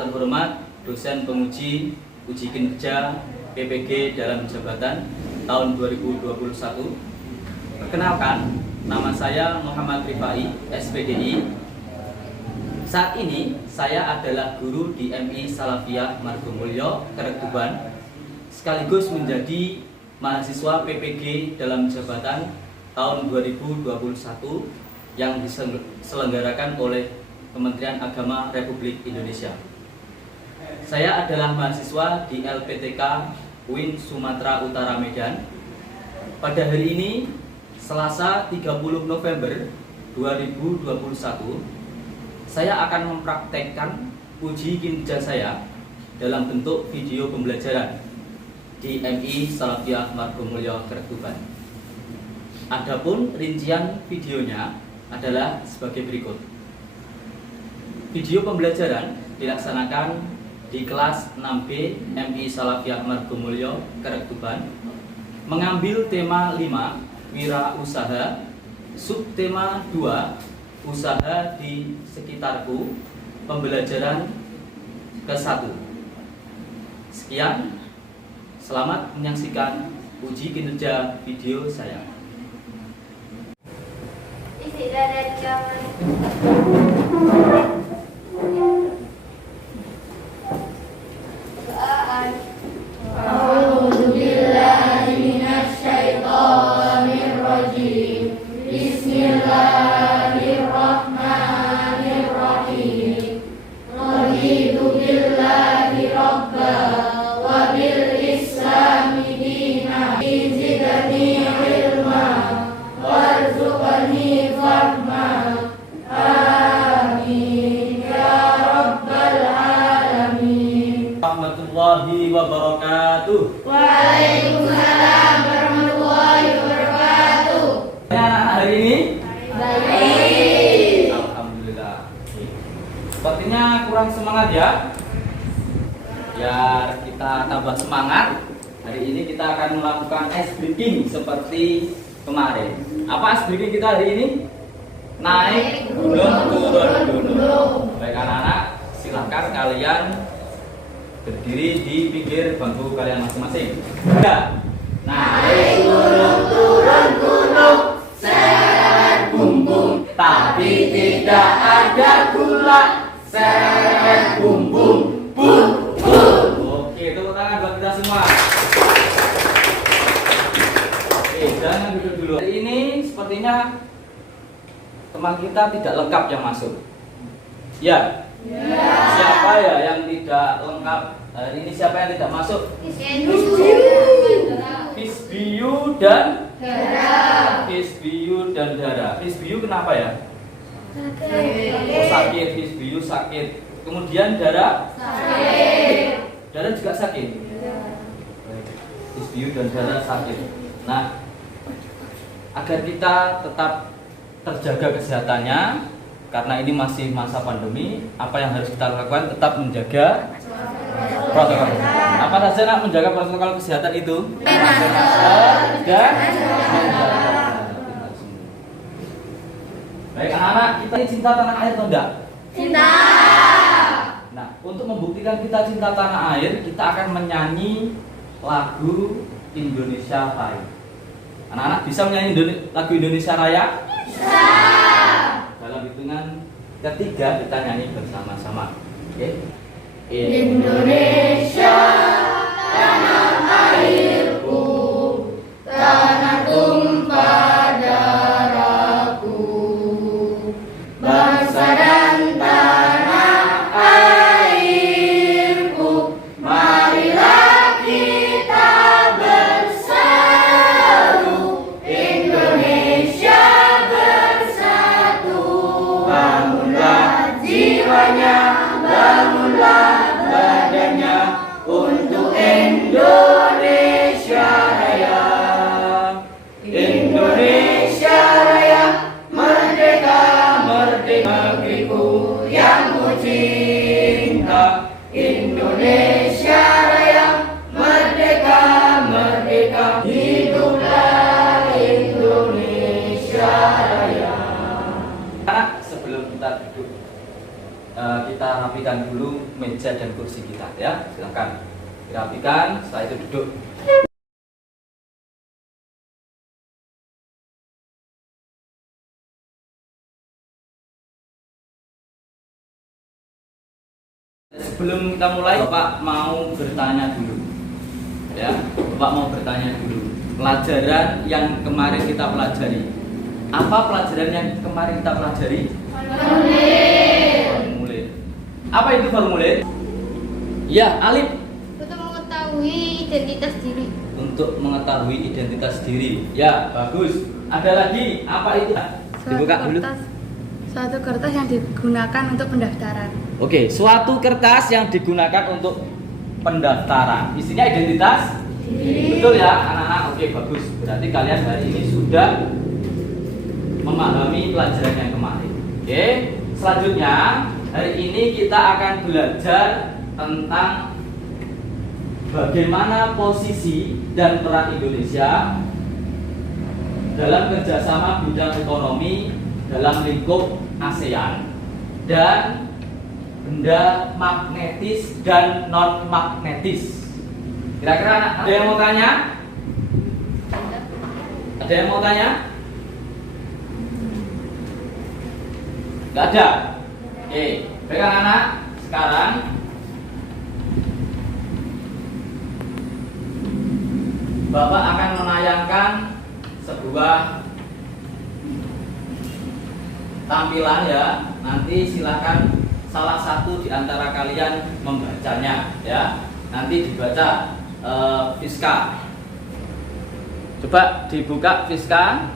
terhormat dosen penguji uji kinerja PPG dalam jabatan tahun 2021. Perkenalkan, nama saya Muhammad Rifai, SPDI. Saat ini saya adalah guru di MI Salafiyah Margomulyo, Kerek-Tuban, sekaligus menjadi mahasiswa PPG dalam jabatan tahun 2021 yang diselenggarakan oleh Kementerian Agama Republik Indonesia. Saya adalah mahasiswa di LPTK UIN Sumatera Utara Medan. Pada hari ini, Selasa 30 November 2021, saya akan mempraktekkan uji kinerja saya dalam bentuk video pembelajaran di MI Salafiyah Margomulyo, Kerek-Tuban. Adapun rincian videonya adalah sebagai berikut. Video pembelajaran dilaksanakan di kelas 6B MI Salafiyah Margomulyo, Kerek-Tuban, mengambil tema 5, wirausaha, subtema 2, usaha di sekitarku, pembelajaran ke-1. Sekian, selamat menyaksikan uji kinerja video saya. Warahmatullahi wabarakatuh. Waalaikumsalam warahmatullahi wabarakatuh. Anak-anak hari ini? Baik. Alhamdulillah. Sepertinya kurang semangat ya. Biar kita tambah semangat, hari ini kita akan melakukan ice breaking seperti kemarin. Apa ice breaking kita hari ini? Naik gunung, turun gunung. Baik anak-anak, silahkan kalian berdiri di pinggir bangku kalian masing-masing. Ya. Naik gunung, turun gunung, seret bumbung, Tapi tidak ada gula. seret bumbung, bum bum. Oke, tepuk tangan buat kita semua. Oke, jangan duduk dulu. Hari ini sepertinya teman kita tidak lengkap yang masuk. Ya. Siapa ya yang tidak lengkap? Hari ini siapa yang tidak masuk? Fisbiu dan Fisbiu dan Dara. Fisbiu kenapa ya? Oh, sakit. Fisbiu sakit. Kemudian Dara? Dara juga sakit. Fisbiu dan Dara sakit. Nah, agar kita tetap terjaga kesehatannya, karena ini masih masa pandemi, apa yang harus kita lakukan? Tetap menjaga protokol. Apa saja nak menjaga protokol kesehatan itu? Masker dan baik anak-anak, kita ini cinta tanah air atau enggak? Cinta. Nah, untuk membuktikan kita cinta tanah air, kita akan menyanyi lagu Indonesia Raya. Anak-anak bisa menyanyi lagu Indonesia Raya? Bisa. Dalam hitungan ketiga kita nyanyi bersama-sama. Oke? Indonesia, tanah airku, tanah tumpah darahku, bangsa dan tanah airku, marilah kita berseru, Indonesia bersatu, bangunlah jiwanya, bangunlah badannya untuk Indonesia Raya. Indonesia Raya, merdeka, merdeka negeriku yang ku cinta. Indonesia Raya, merdeka, merdeka, hiduplah Indonesia Raya. Anak, sebelum kita duduk, kita kita rapikan dulu meja dan kursi kita ya. Silakan dirapikan, setelah itu duduk. Sebelum kita mulai, Bapak mau bertanya dulu. Ya, Bapak mau bertanya dulu. Pelajaran yang kemarin kita pelajari. Apa pelajaran yang kemarin kita pelajari? Formulir. Apa itu formulir? Ya, Alif. Untuk mengetahui identitas diri. Untuk mengetahui identitas diri. Ya, bagus. Ada lagi? Apa itu? Dibuka dulu. Suatu kertas yang digunakan untuk pendaftaran. Oke, suatu kertas yang digunakan untuk pendaftaran. Isinya identitas diri. Betul ya, anak-anak? Oke, bagus. Berarti kalian hari ini sudah memahami pelajaran yang kemarin. Oke, selanjutnya hari ini kita akan belajar tentang bagaimana posisi dan peran Indonesia dalam kerjasama bidang ekonomi dalam lingkup ASEAN dan benda magnetis dan non magnetis. Kira-kira ada yang mau tanya? Ada yang mau tanya? Gak ada? Oke, baik anak-anak. Sekarang Bapak akan menayangkan sebuah tampilan ya. Nanti silakan salah satu di antara kalian membacanya ya. Nanti dibaca Fiska. Coba dibuka Fiska.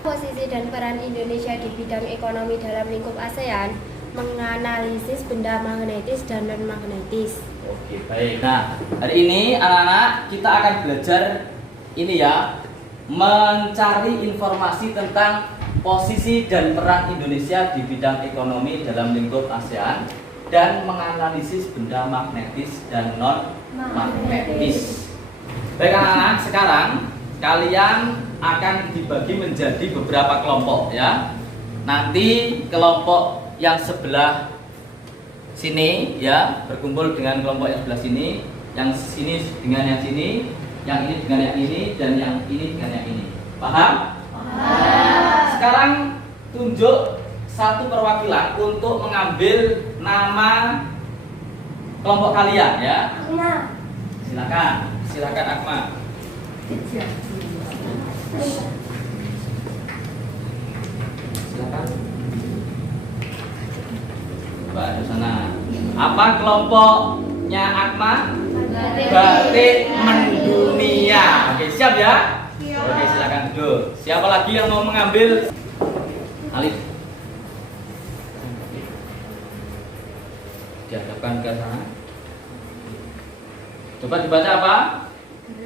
Posisi dan peran Indonesia di bidang ekonomi dalam lingkup ASEAN, menganalisis benda magnetis dan non-magnetis. Oke, baik. Nah, hari ini anak-anak kita akan belajar ini ya, mencari informasi tentang posisi dan peran Indonesia di bidang ekonomi dalam lingkup ASEAN dan menganalisis benda magnetis dan non-magnetis. Baik anak-anak, sekarang kalian akan dibagi menjadi beberapa kelompok ya. Nanti kelompok yang sebelah sini ya berkumpul dengan kelompok yang sebelah sini, yang sini dengan yang sini, yang ini dengan yang ini, dan yang ini dengan yang ini. Paham? Sekarang tunjuk satu perwakilan untuk mengambil nama kelompok kalian ya. Silakan, silakan Akma. Silakan. Coba di sana. Apa kelompoknya Akma? Batik mendunia. Oke, siap ya? Oke, silakan duduk. Siapa lagi yang mau mengambil? Alif. Dihadapkan ke sana. Coba dibaca apa?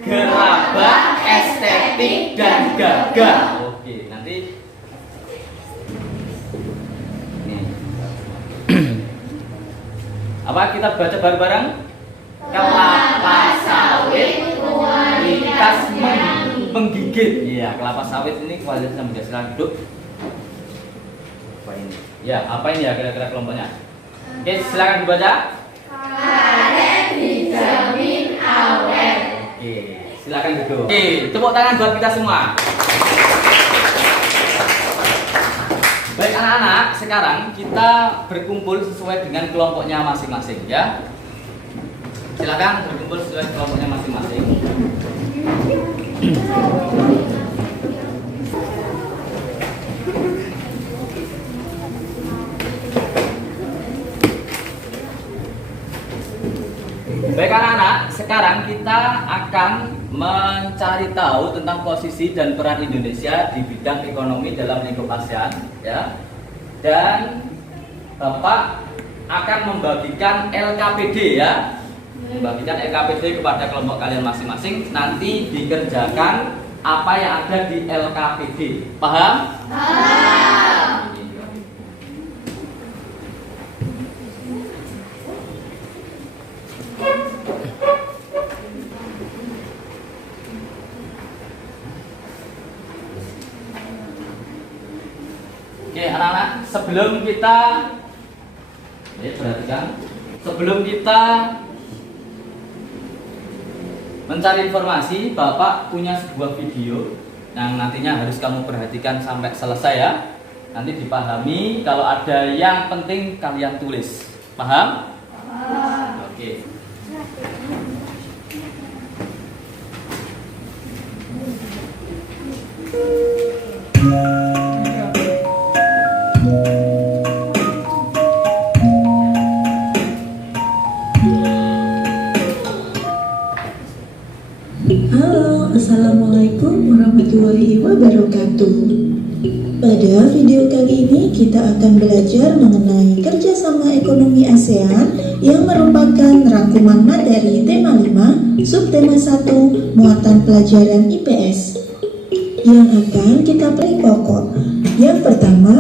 Gerabah, estetik, dan gagah. Oke, nanti nih. Apa kita baca bareng-bareng? Kelapa sawit kualitas menggigit. Iya, kelapa sawit ini kualitasnya menggigit. Silakan duduk. Apa ini? Ya, apa ini ya kira-kira kelompoknya? Oke, silakan dibaca. Karet dijamin awet. Oke, silakan duduk. Oke, tepuk tangan buat kita semua. Baik anak-anak, sekarang kita berkumpul sesuai dengan kelompoknya masing-masing ya. Silakan berkumpul sesuai kelompoknya masing-masing. Baik anak-anak, sekarang kita akan mencari tahu tentang posisi dan peran Indonesia di bidang ekonomi dalam lingkup ASEAN ya. Dan Bapak akan membagikan LKPD ya. Membagikan LKPD kepada kelompok kalian masing-masing. Nanti dikerjakan apa yang ada di LKPD. Paham? Paham. Oke anak-anak, sebelum kita Oke, perhatikan. Sebelum kita mencari informasi, Bapak punya sebuah video yang nantinya harus kamu perhatikan sampai selesai ya. Nanti dipahami, kalau ada yang penting kalian tulis. Paham? Oke. Halo, Assalamualaikum warahmatullahi wabarakatuh. Pada video kali ini kita akan belajar mengenai kerjasama ekonomi ASEAN yang merupakan rangkuman materi tema 5, subtema 1, muatan pelajaran IPS. Yang akan kita pelajari pokok. Yang pertama,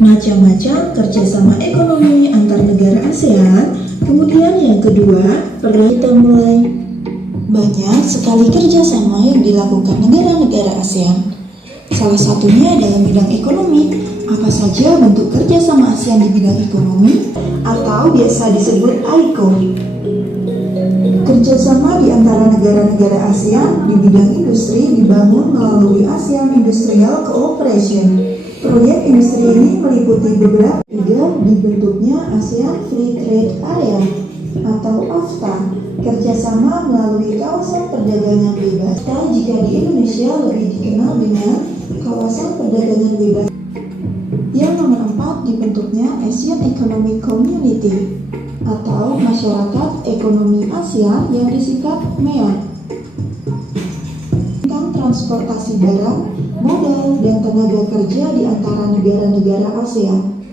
macam-macam kerjasama ekonomi antar negara ASEAN. Kemudian yang kedua, perlu kita mulai. Banyak sekali kerjasama yang dilakukan negara-negara ASEAN. Salah satunya dalam bidang ekonomi. Apa saja bentuk kerjasama ASEAN di bidang ekonomi atau biasa disebut AICO? Kerjasama di antara negara-negara ASEAN di bidang industri dibangun melalui ASEAN Industrial Cooperation. Proyek industri ini meliputi beberapa dibentuknya ASEAN Free Trade Area atau AFTA, kerjasama melalui kawasan perdagangan bebas, dan jika di Indonesia lebih dikenal dengan kawasan perdagangan bebas. Yang nomor 4 dibentuknya Asian Economic Community atau masyarakat ekonomi ASEAN yang disingkat MEA. Transportasi barang, modal, dan tenaga kerja di antara negara-negara ASEAN.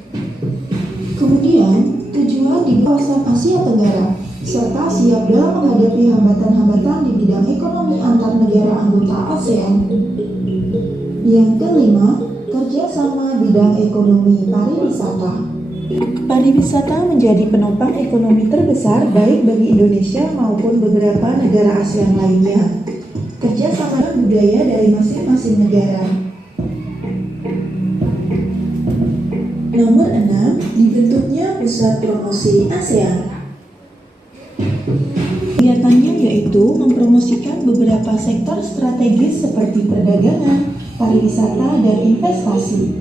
Kemudian, tujuan di kawasan Asia Tenggara, serta siap dalam menghadapi hambatan-hambatan di bidang ekonomi antar negara anggota ASEAN. Yang kelima, kerjasama bidang ekonomi pariwisata. Pariwisata menjadi penopang ekonomi terbesar baik bagi Indonesia maupun beberapa negara ASEAN lainnya. Kerjasama budaya dari masing-masing negara. Nomor 6, dibentuknya Pusat Promosi ASEAN. Kegiatannya yaitu mempromosikan beberapa sektor strategis seperti perdagangan, pariwisata, dan investasi.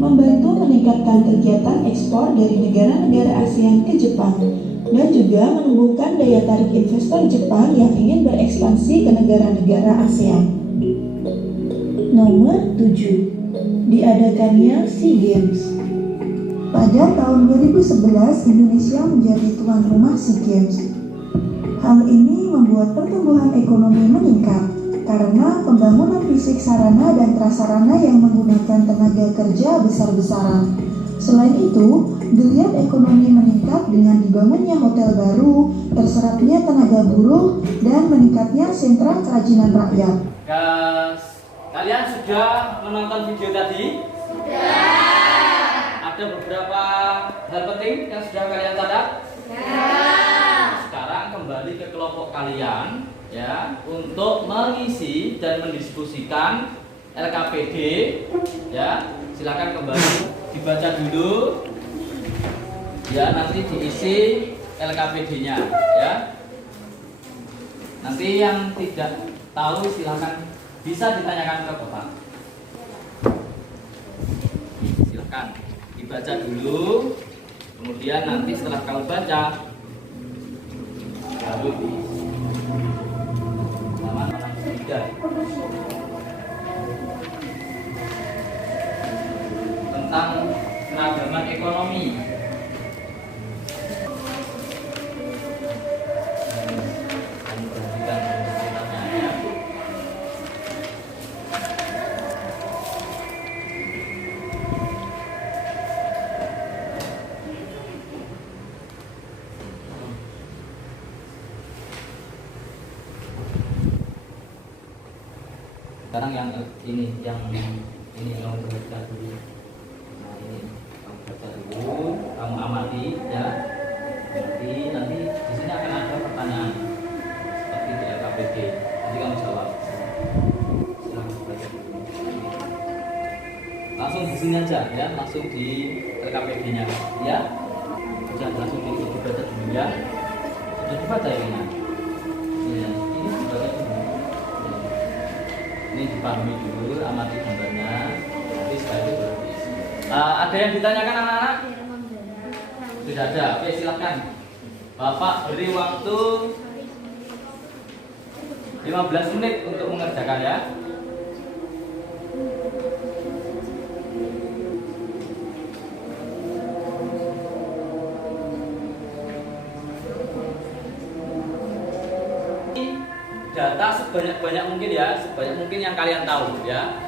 Membantu meningkatkan kegiatan ekspor dari negara-negara ASEAN ke Jepang, dan juga menumbuhkan daya tarik investor Jepang yang ingin berekspansi ke negara-negara ASEAN. Nomor 7, diadakannya SEA Games. Pada tahun 2011, Indonesia menjadi tuan rumah SEA Games. Hal ini membuat pertumbuhan ekonomi meningkat karena pembangunan fisik sarana dan prasarana yang menggunakan tenaga kerja besar-besaran. Selain itu, geliat ekonomi meningkat dengan dibangunnya hotel baru, terserapnya tenaga buruh, dan meningkatnya sentra kerajinan rakyat. Kalian sudah menonton video tadi? Sudah. Ada beberapa hal penting yang sudah kalian catat? Ya. Sekarang kembali ke kelompok kalian ya untuk mengisi dan mendiskusikan LKPD ya. Silakan kembali dibaca dulu ya, nanti diisi LKPD-nya ya. Nanti yang tidak tahu silakan bisa ditanyakan ke Bapak. Silakan dibaca dulu, kemudian nanti setelah kamu baca baru diisi. Halaman 3 tentang keragaman ekonomi. Sekarang yang ini kamu baca dulu. Nah ini kamu baca dulu, kamu amati ya. Nanti di sini akan ada pertanyaan seperti di LKPD. Nanti kamu jawab. Silahkan baca dulu. Langsung bisa sini aja ya, langsung di LKPD-nya ya. Jangan langsung dibaca dulu ya. Sudah dibaca ya ini. Ya, ini dibaca dulu. Ini dipahami dulu, amati gambarnya. Nanti setelah itu baru diisi. Ada yang ditanyakan anak-anak? Tidak ada. Oke, silakan. Bapak beri waktu 15 menit untuk mengerjakan ya. Data sebanyak-banyak mungkin ya, sebanyak mungkin yang kalian tahu ya.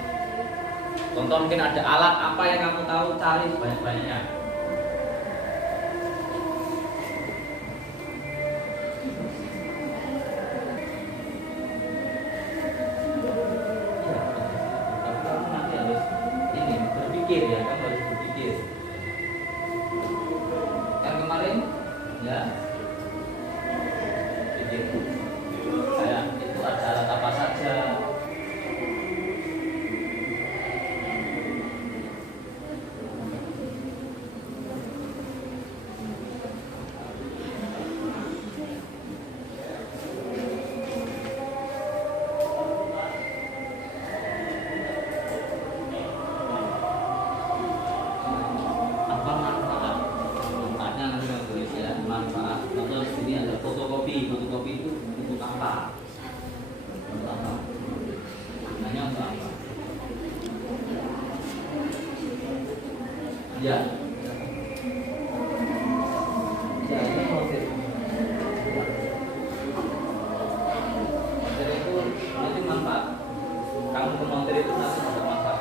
Contoh mungkin ada alat apa yang kamu tahu, cari sebanyak-banyaknya. Kamu nanti harus ini berpikir ya, kamu harus berpikir. Yang kemarin ya, pikir. Saya itu ada alat apa saja. Apa manfaat? Manfaatnya nanti kita tulis ya. Manfaat. Contoh di sini ada fotokopi. Fotokopi itu untuk apa? Untuk apa? Gunanya untuk apa? Ya. Ya, ini montir. Montir itu nanti manfaat. Kamu ke montir itu nanti ada manfaat.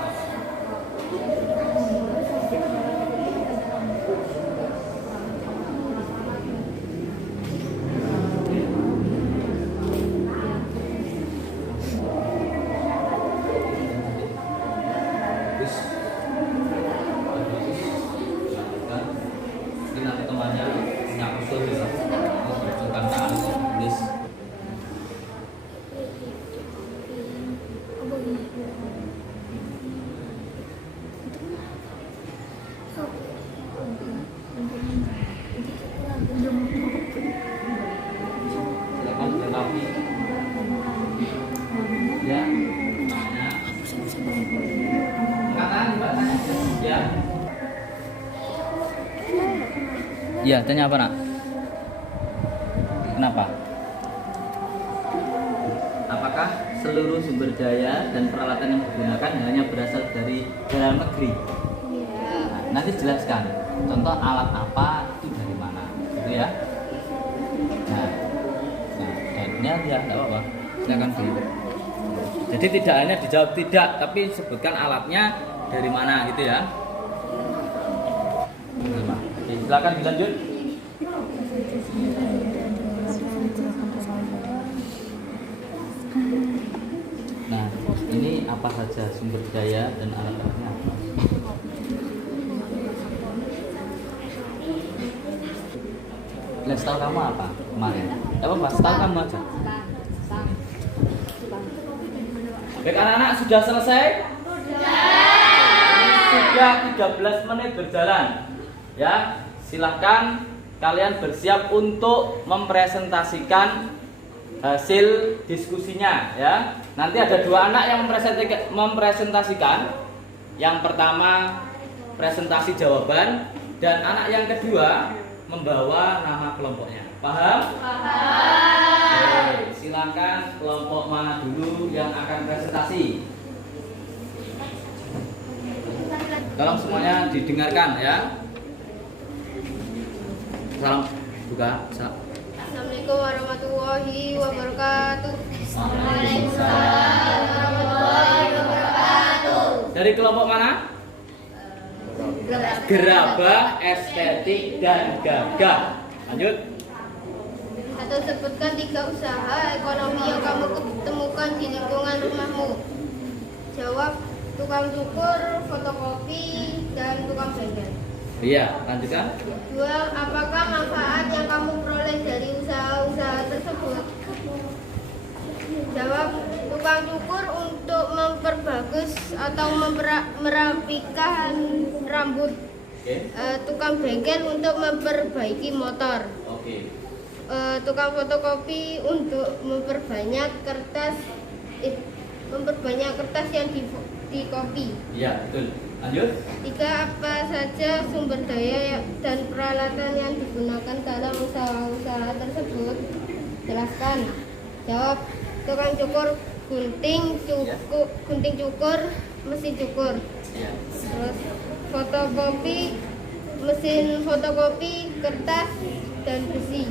Terus mungkin nanti temannya punya usul bisa menunjukkan ke alis tulis. Silakan dilengkapi ya. Nah, kataan dibaca ya. Iya, tanya apa nak? Kenapa? Apakah seluruh sumber daya dan peralatan yang digunakan hanya berasal dari dalam negeri? Nah, nanti jelaskan. Contoh alat apa itu dari mana, gitu ya? Nah, ini ya, tidak apa-apa. Silakan beri. Jadi tidak hanya dijawab tidak, tapi sebutkan alatnya dari mana, gitu ya? Oke, silakan dilanjut. Nah, ini apa saja sumber daya dan alat-alatnya apa? Nah, setahu kamu apa kemarin? Apa setahu kamu aja? Baik anak-anak, sudah selesai? Sudah 13 menit berjalan. Ya, silahkan kalian bersiap untuk mempresentasikan hasil diskusinya ya. Nanti ada dua anak yang mempresentasikan. Yang pertama presentasi jawaban dan anak yang kedua membawa nama kelompoknya. Paham? Paham. Oke, silakan kelompok mana dulu yang akan presentasi. Tolong semuanya didengarkan ya. Salam buka. Assalamualaikum warahmatullahi wabarakatuh. Waalaikumsalam warahmatullahi wabarakatuh. Dari kelompok mana? Gerabah, estetik, dan gagah. Lanjut. Atau sebutkan 3 usaha ekonomi yang kamu temukan di lingkungan rumahmu. Jawab tukang cukur, fotokopi, dan tukang bengkel. Iya, lanjutkan. 2. Apakah manfaat yang kamu peroleh dari usaha-usaha tersebut? Jawab tukang cukur untuk memperbagus bagus atau merapikan rambut. Oke. Tukang bengkel untuk memperbaiki motor. Oke. Tukang fotokopi untuk memperbanyak kertas yang di kopi. Iya, betul. Lanjut. 3. Apa saja sumber daya dan peralatan yang digunakan dalam usaha tersebut? Jelaskan. Jawab. Tukang cukur, gunting cukur, mesin cukur. Iya. Terus fotokopi, mesin fotokopi, kertas dan besi.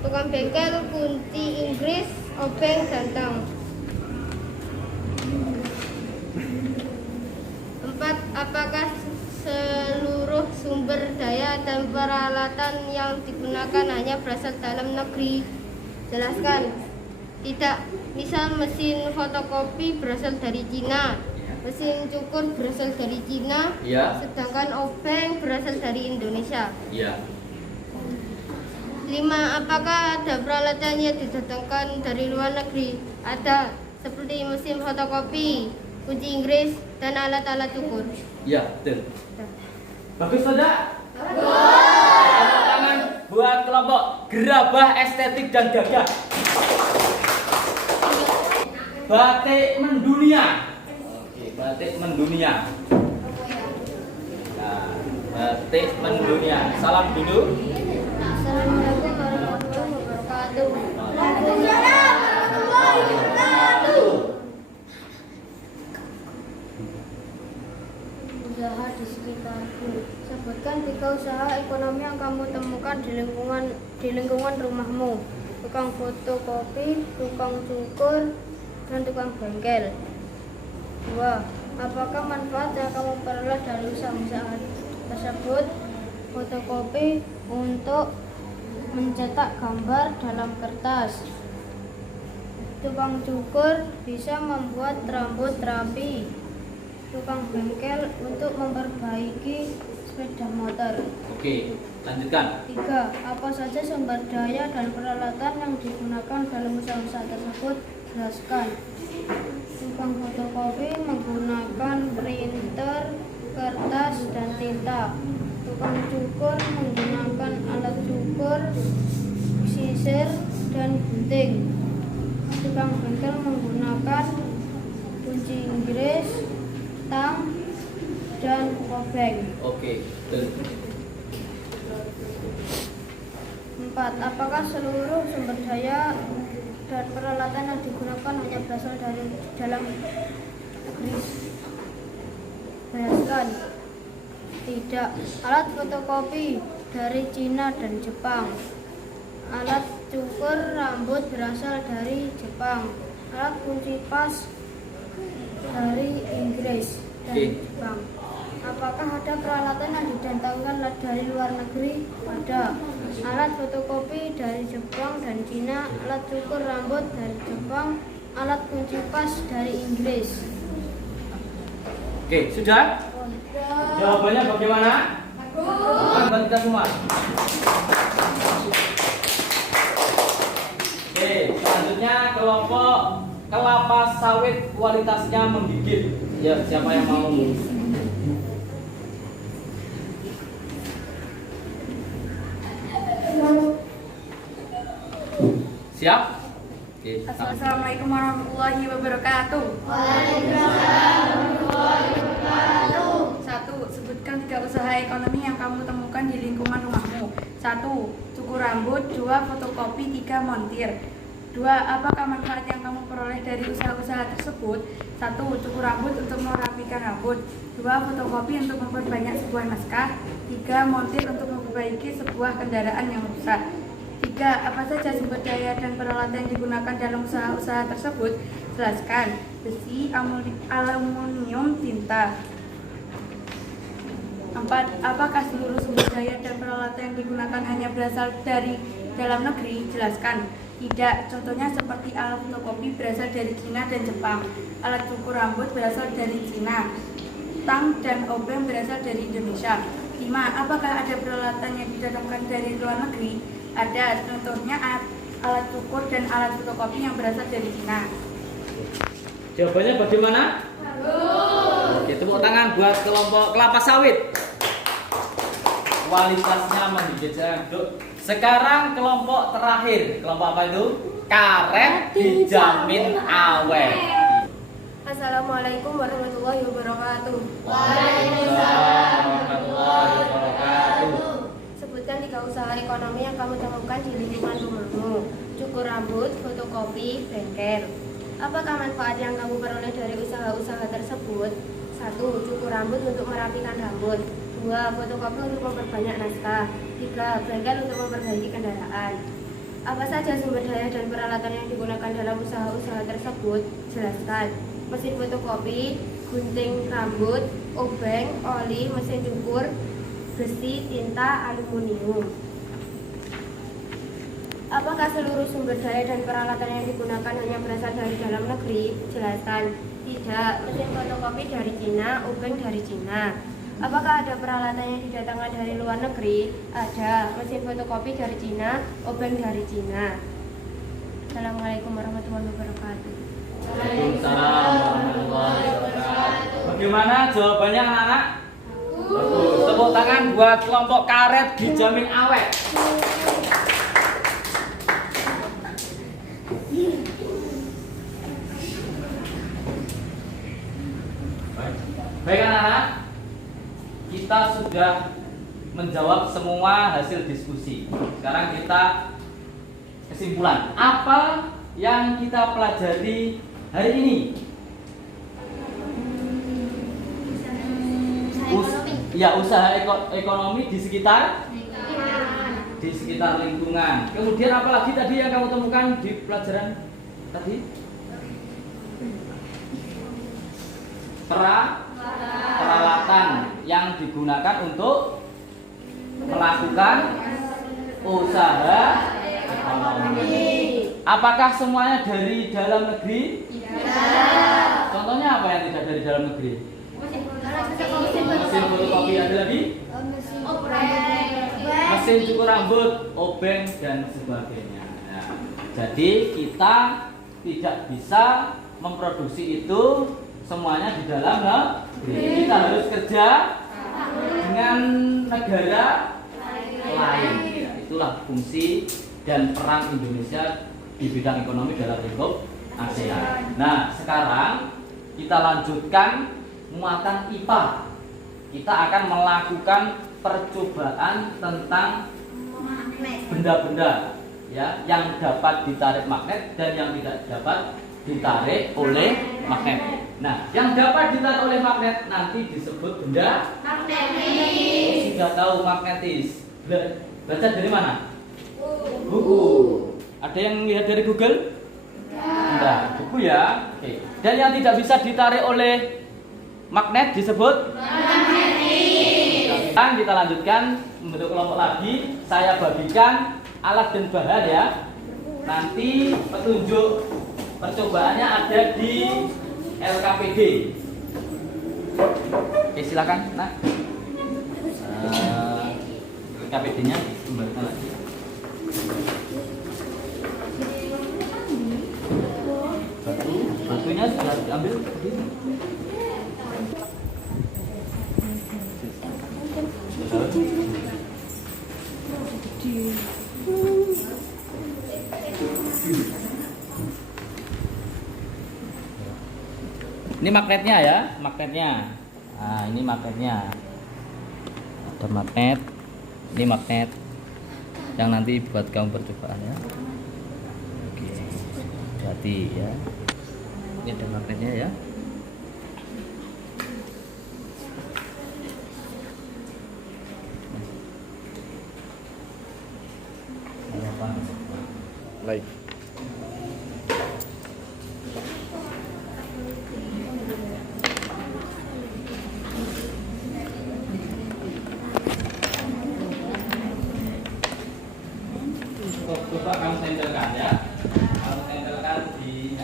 Tukang bengkel, kunci Inggris, obeng, dan tang. 4. Apakah seluruh sumber daya dan peralatan yang digunakan hanya berasal dalam negeri? Jelaskan. Tidak. Misal mesin fotokopi berasal dari Cina, mesin cukur berasal dari Cina, Iya. sedangkan obeng berasal dari Indonesia. Iya. 5. Apakah ada peralatan yang didatangkan dari luar negeri? Ada, seperti mesin fotokopi, kunci Inggris, dan alat-alat cukur. Iya, betul. Bagus, Saudara? Tepuk tangan buat kelompok Gerabah Estetik dan Gagah. Batik mendunia. Oke, batik mendunia. Nah, batik mendunia. Salam dulu. Assalamualaikum warahmatullahi wabarakatuh. Usaha di sekitarku. Sebutkan 3 usaha ekonomi yang kamu temukan di lingkungan rumahmu. Tukang fotokopi, tukang cukur, dan tukang bengkel. 2. Apakah manfaat yang kamu peroleh dari usaha tersebut? Fotokopi untuk mencetak gambar dalam kertas. Tukang cukur bisa membuat rambut rapi. Tukang bengkel untuk memperbaiki sepeda motor. Oke, lanjutkan. 3. Apa saja sumber daya dan peralatan yang digunakan dalam usaha tersebut? Jelaskan. Tukang fotokopi menggunakan printer, kertas, dan tinta. Tukang cukur menggunakan alat cukur, sisir, dan gunting. Tukang bengkel menggunakan kunci Inggris, tang, dan obeng. Oke, betul. 4. Apakah seluruh sumber daya dan peralatan yang digunakan hanya berasal dari dalam negeri? Jelaskan. Tidak. Alat fotokopi dari Cina dan Jepang. Alat cukur rambut berasal dari Jepang. Alat kunci pas dari Inggris dan Oke. Jepang. Apakah ada peralatan yang didatangkan dari luar negeri? Ada. Alat fotokopi dari Jepang dan Cina, alat cukur rambut dari Jepang, alat kunci pas dari Inggris. Oke, sudah? Jawabannya bagaimana? Bukan buat kita semua. Oke, selanjutnya kelompok kelapa sawit kualitasnya menggigit. Ya, siapa yang mau? Siap? Oke. Assalamualaikum warahmatullahi wabarakatuh. Satu, sebutkan 3 usaha ekonomi yang kamu temukan di lingkungan rumahmu. 1. Cukur rambut. 2. Fotokopi. 3. Montir. 2. Apakah manfaat yang kamu peroleh dari usaha-usaha tersebut? 1. Cukur rambut untuk merapikan rambut. 2. Fotokopi untuk memperbanyak sebuah naskah. 3. Montir untuk memperbaiki sebuah kendaraan yang rusak. 3. Apa saja sumber daya dan peralatan yang digunakan dalam usaha-usaha tersebut? Jelaskan. Besi, aluminium, tinta. 4. Apakah seluruh sumber daya dan peralatan yang digunakan hanya berasal dari dalam negeri? Jelaskan. Tidak. Contohnya seperti alat fotokopi berasal dari Cina dan Jepang. Alat cukur rambut berasal dari Cina. Tang dan obeng berasal dari Indonesia. 5. Apakah ada peralatan yang didatangkan dari luar negeri? Ada. Contohnya alat cukur dan alat fotokopi yang berasal dari Cina. Jawabannya bagaimana? Oke, tepuk tangan buat kelompok kelapa sawit. Kualitasnya menggigit. Sekarang kelompok terakhir. Kelompok apa itu? Karet dijamin awet. Assalamualaikum warahmatullahi wabarakatuh. Waalaikumsalam warahmatullahi wabarakatuh. Sebutkan 3 usaha ekonomi yang kamu temukan di lingkungan rumahmu. Cukur rambut, fotokopi, bengkel. Apakah manfaat yang kamu peroleh dari usaha-usaha tersebut? 1. Cukur rambut untuk merapikan rambut. 2. Fotokopi untuk memperbanyak naskah. 3. Bengkel untuk memperbaiki kendaraan. Apa saja sumber daya dan peralatan yang digunakan dalam usaha-usaha tersebut? Jelaskan. Mesin fotokopi, gunting rambut, obeng, oli, mesin cukur, besi, tinta, aluminium. Apakah seluruh sumber daya dan peralatan yang digunakan hanya berasal dari dalam negeri? Jelaskan. Tidak, mesin fotokopi dari Cina, obeng dari Cina. Apakah ada peralatan yang didatangkan dari luar negeri? Ada, mesin fotokopi dari Cina, obeng dari Cina. Assalamualaikum warahmatullahi wabarakatuh. Waalaikumsalam warahmatullahi wabarakatuh. Bagaimana jawabannya anak-anak? Bagus. Tepuk tangan buat kelompok karet dijamin awet. Baik anak-anak, kita sudah menjawab semua hasil diskusi. Sekarang kita kesimpulan. Apa yang kita pelajari hari ini? Usaha ekonomi di sekitar lingkungan. Kemudian apa lagi tadi yang kamu temukan di pelajaran tadi? Peralatan yang digunakan untuk melakukan usaha ekonomi. Apakah semuanya dari dalam negeri? Tidak. Contohnya apa yang tidak dari dalam negeri? Mesin fotokopi, ada lagi? Mesin cukur rambut, obeng, dan sebagainya. Nah, jadi kita tidak bisa memproduksi itu semuanya di dalam negeri. Kita harus kerja dengan negara lain. Ya, itulah fungsi dan peran Indonesia di bidang ekonomi dalam lingkup ASEAN. Nah, sekarang kita lanjutkan muatan IPA. Kita akan melakukan percobaan tentang benda-benda ya yang dapat ditarik magnet dan yang tidak dapat ditarik oleh magnet. Nah, yang dapat ditarik oleh magnet nanti disebut benda magnetis. Sudah tahu magnetis? Baca dari mana? Buku. Ada yang lihat dari Google? Enggak, buku ya. Oke. Dan yang tidak bisa ditarik oleh magnet disebut magnetis. Dan kita lanjutkan membentuk kelompok lagi. Saya bagikan alat dan bahan ya. Nanti petunjuk percobaannya ada di LKPD. Oke, silakan. Nah, LKPD-nya kembalikan lagi. Batunya sudah diambil. Ini magnetnya ya, magnetnya. Nah, ini magnetnya. Ada magnet. Ini magnet yang nanti buat kamu percobaan ya. Oke. Hati ya. Ini ada magnetnya ya. Baik. Coba kamu tempelkan ya. Kamu tempelkan di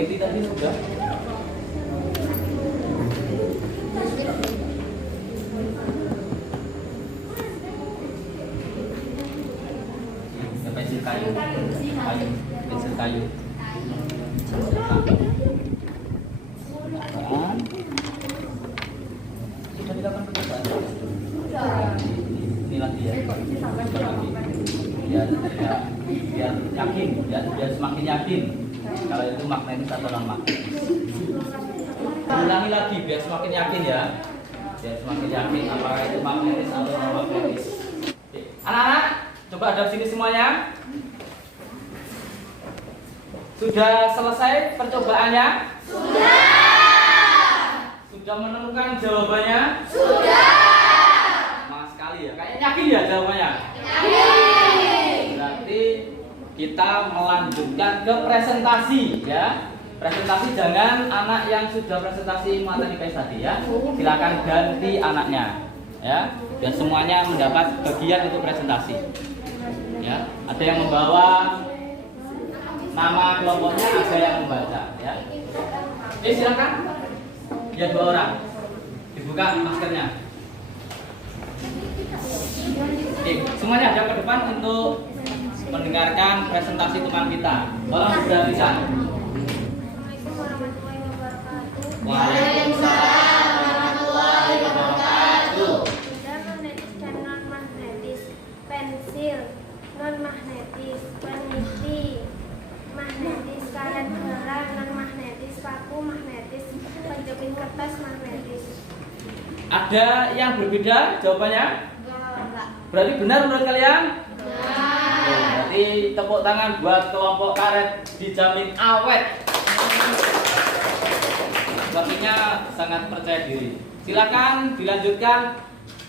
peneliti tadi sudah. Pensil kayu, pensil kayu. Sudah dilakukan percobaan? Ini lagi ya. Biar yakin, biar semakin yakin kalau itu magnetis atau non magnetis. Ulangi lagi biar semakin yakin ya. Biar semakin yakin apakah itu magnetis atau non magnetis. Anak-anak, coba hadap sini semuanya. Sudah selesai percobaannya? Sudah. Sudah menemukan jawabannya? Sudah. Mas sekali ya, kayaknya yakin ya jawabannya? Yakin. Berarti kita melanjutkan ke presentasi ya. Presentasi jangan anak yang sudah presentasi materi IPS tadi ya. Silakan ganti anaknya ya. Dan semuanya mendapat bagian untuk presentasi. Ya, ada yang membawa nama kelompoknya, ada yang membaca ya. Silakan. Ya 2 orang. Dibuka maskernya. Semuanya ada ke depan untuk mendengarkan presentasi teman kita. Tolong diperhatikan. Waalaikumsalam warahmatullahi wabarakatuh. Benda magnetis dan non magnetis, pensil, non magnetis, peniti, magnetis, karet gelang, non magnetis, paku magnetis, penjepit kertas magnetis. Ada yang berbeda jawabannya? Berarti benar menurut kalian? Berarti tepuk tangan buat kelompok karet dijamin awet. Sepertinya sangat percaya diri. Silakan dilanjutkan.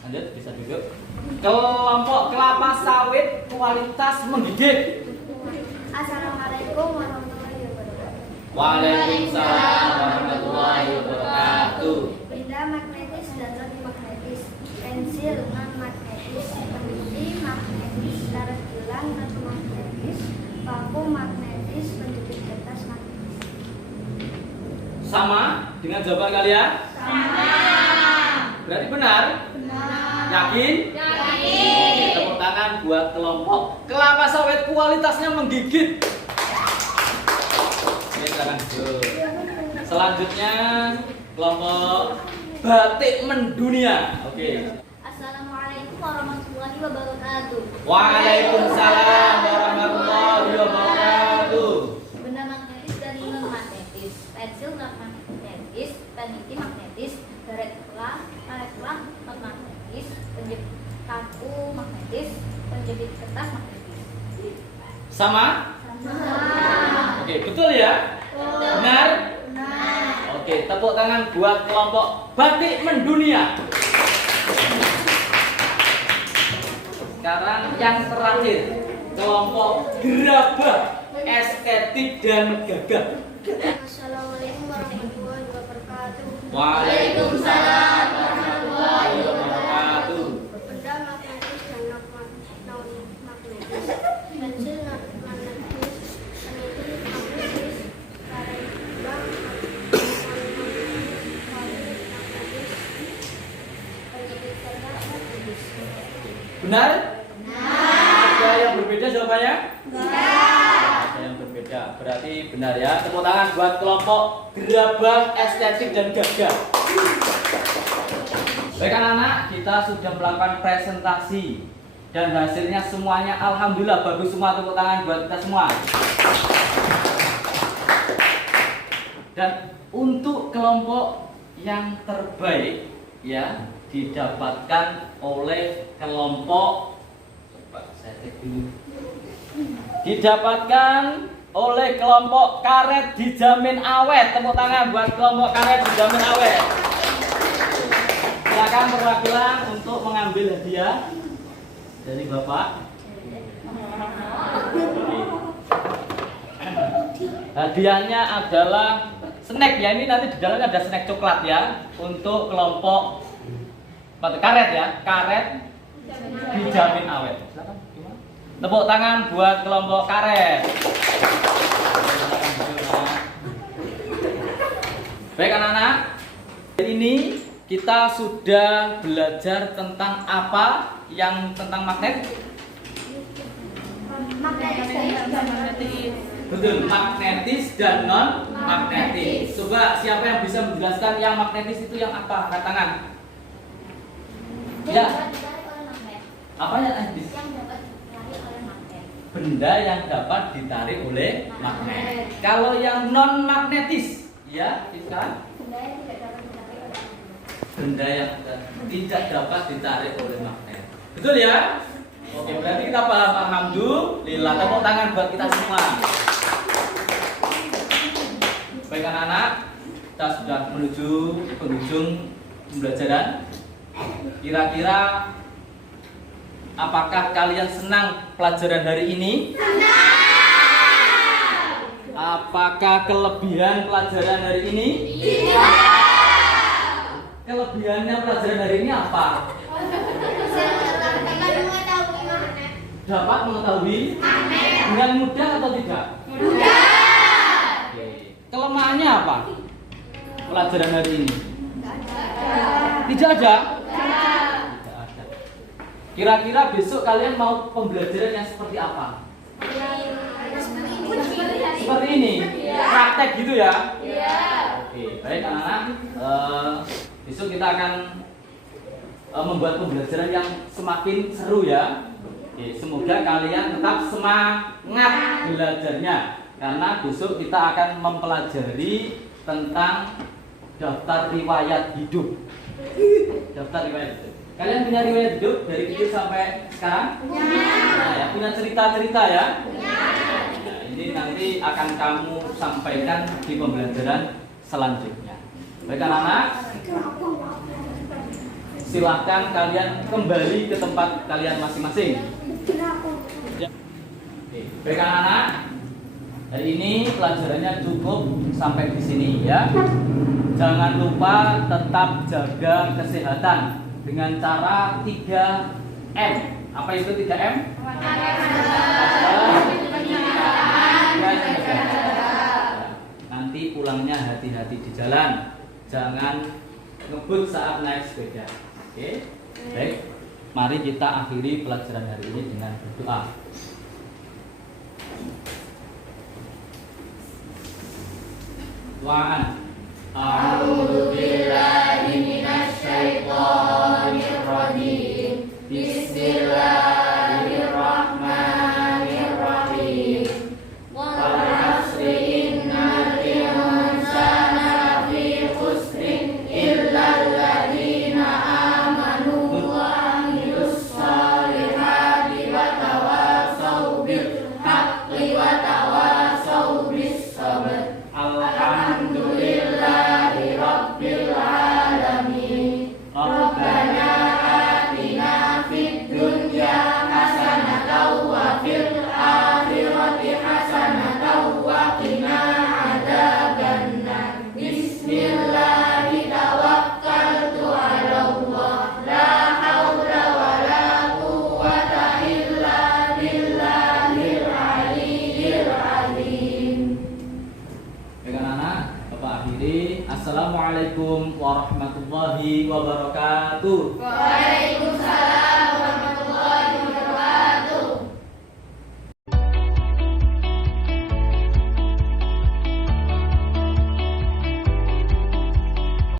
Lanjut, bisa duduk. Kelompok kelapa sawit kualitas menggigit. Assalamualaikum warahmatullahi wabarakatuh. Waalaikumsalam warahmatullahi wabarakatuh. Benda magnetis dan non magnetis, pensil non magnetis, peniti magnetis, karet gelang non magnetis, paku magnetis, penjepit kertas magnetis. Sama dengan jawaban kalian? Sama. Berarti benar? Benar. Yakin? Yakin. Oke, tepuk tangan buat kelompok kelapa sawit kualitasnya menggigit. Oke, silakan duduk. Selanjutnya kelompok batik mendunia. Oke. Assalamualaikum warahmatullahi wabarakatuh. Waalaikumsalam warahmatullahi wabarakatuh. Benda magnetis dan non magnetis, pensil non magnetis, peniti magnetis, karet gelang non magnetis, penjepit paku magnetis, penjepit kertas magnetis. Sama? Sama. Oke, betul ya? Benar? Benar. Oke, tepuk tangan buat kelompok batik mendunia. Sekarang yang terakhir, kelompok gerabah, estetik dan gagah. Assalamualaikum warahmatullahi wabarakatuh. Waalaikumsalam warahmatullahi wabarakatuh. Benda magnetis dan non magnetis, pensil non magnetis, peniti magnetis, karet gelang non magnetis, paku magnetis, penjepit kertas magnetis. Benar? Ada yang berbeda jawabannya? Ada yang berbeda. Berarti benar ya. Tepuk tangan buat kelompok gerabah, estetik dan gagah. Baik anak-anak, kita sudah melakukan presentasi dan hasilnya semuanya alhamdulillah bagus semua. Tepuk tangan buat kita semua. Dan untuk kelompok yang terbaik ya didapatkan oleh kelompok, coba saya cek dulu, didapatkan oleh kelompok karet dijamin awet. Tepuk tangan buat kelompok karet dijamin awet. Silakan perwakilan untuk mengambil hadiah dari Bapak. Hadiahnya adalah snack ya, ini nanti di dalamnya ada snack coklat ya untuk kelompok karet ya, karet dijamin awet. Silakan, gimana? Tepuk tangan buat kelompok karet. kita sudah belajar tentang apa yang tentang magnet? Betul, magnetis dan non magnetis. Coba siapa yang bisa menjelaskan yang magnetis itu yang apa? Angkat tangan. Ya. Apa yang magnetis? Benda yang dapat ditarik oleh magnet. Kalau yang non magnetis, ya, kita benda yang tidak dapat ditarik oleh magnet. Betul ya? Oke, berarti kita paham. Alhamdulillah. Tepuk tangan buat kita semua. Baik anak-anak, kita sudah menuju penghujung pembelajaran. Kira-kira apakah kalian senang pelajaran hari ini? Senang. Apakah kelebihan pelajaran hari ini? Iya. Kelebihannya pelajaran hari ini apa? Dapat mengetahui dengan mudah atau tidak? Mudah. Oke. Kelemahannya apa? Pelajaran hari ini? Tidak ada. Tidak ada. Kira-kira besok kalian mau pembelajaran yang seperti apa? Seperti ini? Praktek gitu ya? Oke, baik anak-anak. Besok kita akan membuat pembelajaran yang semakin seru ya. Oke, semoga kalian tetap semangat belajarnya, karena besok kita akan mempelajari tentang daftar riwayat hidup. Daftar riwayat hidup. Kalian punya riwayat hidup dari kecil sampai sekarang? Nah, ya, punya cerita-cerita ya? Nah, ini nanti akan kamu sampaikan di pembelajaran selanjutnya. Baik anak-anak, silahkan kalian kembali ke tempat kalian masing-masing. Baik anak-anak, hari ini pelajarannya cukup sampai di sini ya. Jangan lupa tetap jaga kesehatan dengan cara 3M. Apa itu 3M? Nanti pulangnya hati-hati di jalan. Jangan ngebut saat naik sepeda. Oke, baik. Mari kita akhiri pelajaran hari ini dengan berdoa. Doaan. A'udzubillahi minasyaitonir rajim. Bismillahirrahmanirrahim. Wal 'asri innal insana lafi khusrin illa alladziina amanu wa 'amilus shalihati wa tawasaw bil haqqi wa tawasaw bis sabr. Alhamdulillahi rabbil alamin. Rabbana atina fid dunya hasanatan wa fil akhirati hasanatan wa qina adzabannar. Bismillahi tawakkaltu 'ala Allah, la haula wa la quwwata illa billahil aliyyil azim. Dengan anak, Bapak akhiri. Assalamualaikum warahmatullahi wabarakatuh. Waalaikumsalam.